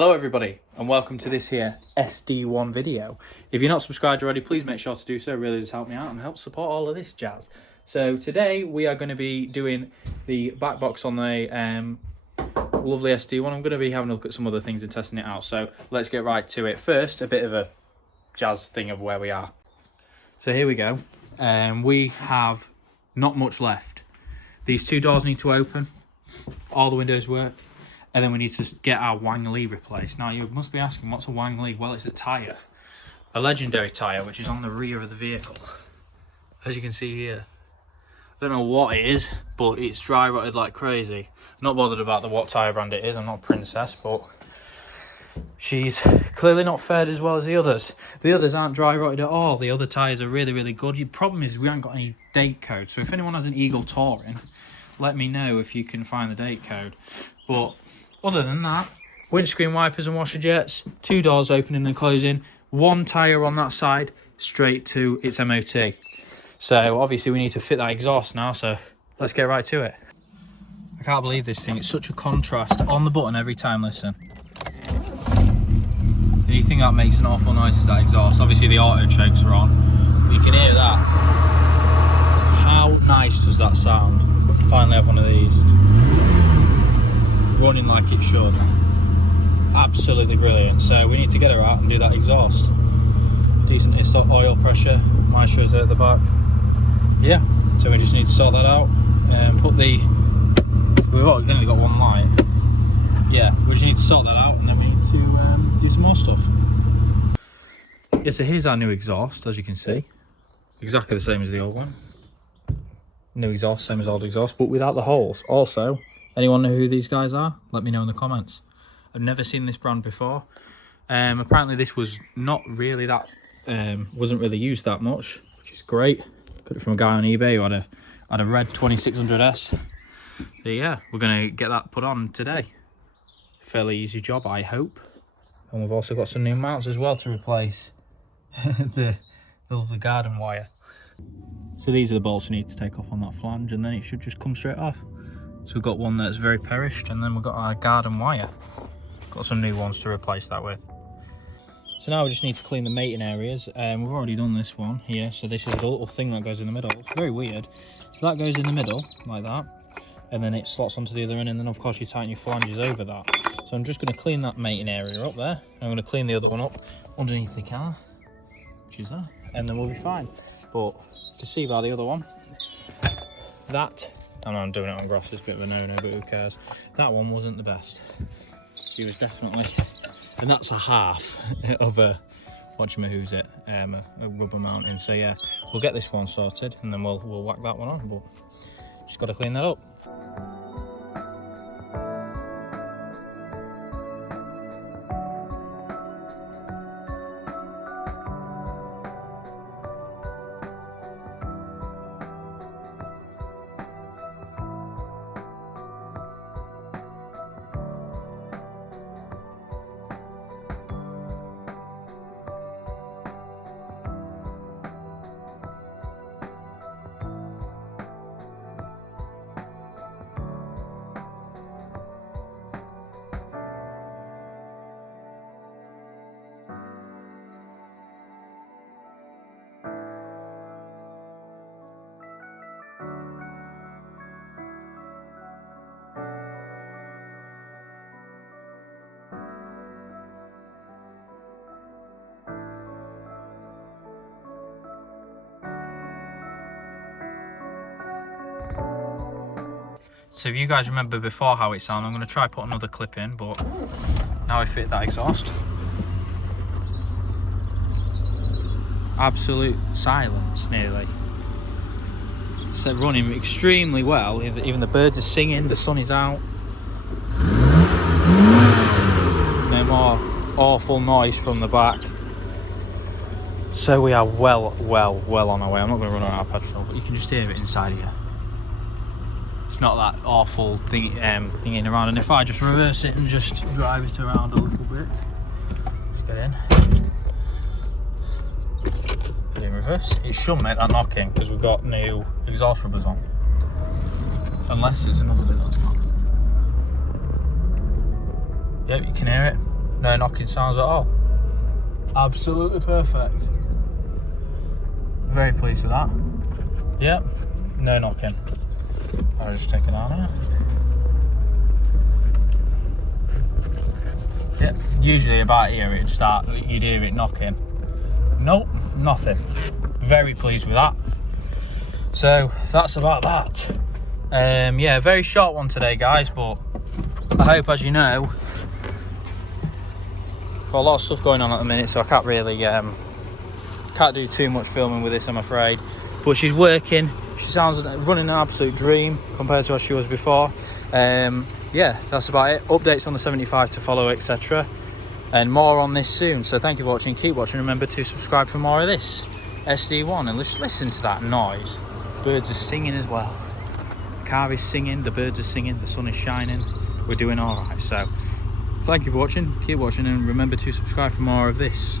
Hello everybody and welcome to this here SD1 video. If you're not subscribed already, please make sure to do so. It really does help me out and help support all of this jazz. So today we are going to be doing the back box on the lovely SD1. I'm going to be having a look at some other things and testing it out. So let's get right to it. First, a bit of a jazz thing of where we are. So here we go. We have not much left. These two doors need to open. All the windows work. And then we need to get our Wang Li replaced. Now, you must be asking, what's a Wang Li? Well, it's a tyre. A legendary tyre, which is on the rear of the vehicle. As you can see here. I don't know what it is, but it's dry rotted like crazy. I'm not bothered about what tyre brand it is. I'm not a princess, but she's clearly not fared as well as the others. The others aren't dry rotted at all. The other tyres are really, really good. The problem is we haven't got any date code. So if anyone has an Eagle Touring, let me know if you can find the date code. But other than that, windscreen wipers and washer jets, two doors opening and closing, one tyre on that side, straight to its MOT. So obviously we need to fit that exhaust now, so let's get right to it. I can't believe this thing, it's such a contrast. On the button every time, listen. The only thing that makes an awful noise is that exhaust. Obviously the auto chokes are on, but you can hear that. How nice does that sound? Finally have one of these. Running like it should. Absolutely brilliant. So we need to get her out and do that exhaust. Decent stop oil pressure. Maestro's at the back. Yeah, so we just need to sort that out. We've only got one light. Yeah, we just need to sort that out and then we need to do some more stuff. Yeah, so here's our new exhaust, as you can see. Exactly the same as the old one. New exhaust, same as old exhaust, but without the holes. Also, anyone know who these guys are? Let me know in the comments. I've never seen this brand before. Apparently this was not really that, wasn't really used that much, which is great. Got it from a guy on eBay who had a red 2600S. So yeah, we're going to get that put on today. Fairly easy job, I hope. And we've also got some new mounts as well to replace the lovely garden wire. So these are the bolts we need to take off on that flange and then it should just come straight off. So we've got one that's very perished and then we've got our garden wire. Got some new ones to replace that with. So now we just need to clean the mating areas. We've already done this one here. So this is the little thing that goes in the middle. It's very weird. So that goes in the middle like that. And then it slots onto the other end and then of course you tighten your flanges over that. So I'm just going to clean that mating area up there. I'm going to clean the other one up underneath the car, which is there. And then we'll be fine. But to see by the other one, that, I know I'm doing it on grass, it's a bit of a no-no, but who cares. That one wasn't the best. She was definitely, and that's a half of a, a rubber mounting. So yeah, we'll get this one sorted and then we'll whack that one on, but just got to clean that up. So if you guys remember before how it sounded, I'm going to try put another clip in, but now I fit that exhaust. Absolute silence nearly. It's running extremely well, even the birds are singing, the sun is out. No more awful noise from the back. So we are well on our way. I'm not going to run out of petrol, but you can just hear it inside here. Not that awful thing thinging around, and if I just reverse it and just drive it around a little bit, just get in, put it in reverse, it shouldn't make that knocking because we've got new exhaust rubbers on, unless it's another bit that's gone. Yep, you can hear it. No knocking sounds at all. Absolutely perfect. Very pleased with that. Yep, no knocking. I'll just take it out now. Yep, usually about here you'd hear it knocking. Nope, nothing. Very pleased with that. So that's about that. Yeah, very short one today, guys, but I hope, as you know, got a lot of stuff going on at the minute, so I can't really can't do too much filming with this, I'm afraid. But she's working. She sounds running an absolute dream compared to what she was before. Yeah, that's about it. Updates on the 75 to follow, etc. And more on this soon. So thank you for watching. Keep watching. Remember to subscribe for more of this SD1. And just listen to that noise. Birds are singing as well. The car is singing. The birds are singing. The sun is shining. We're doing all right. So thank you for watching. Keep watching. And remember to subscribe for more of this.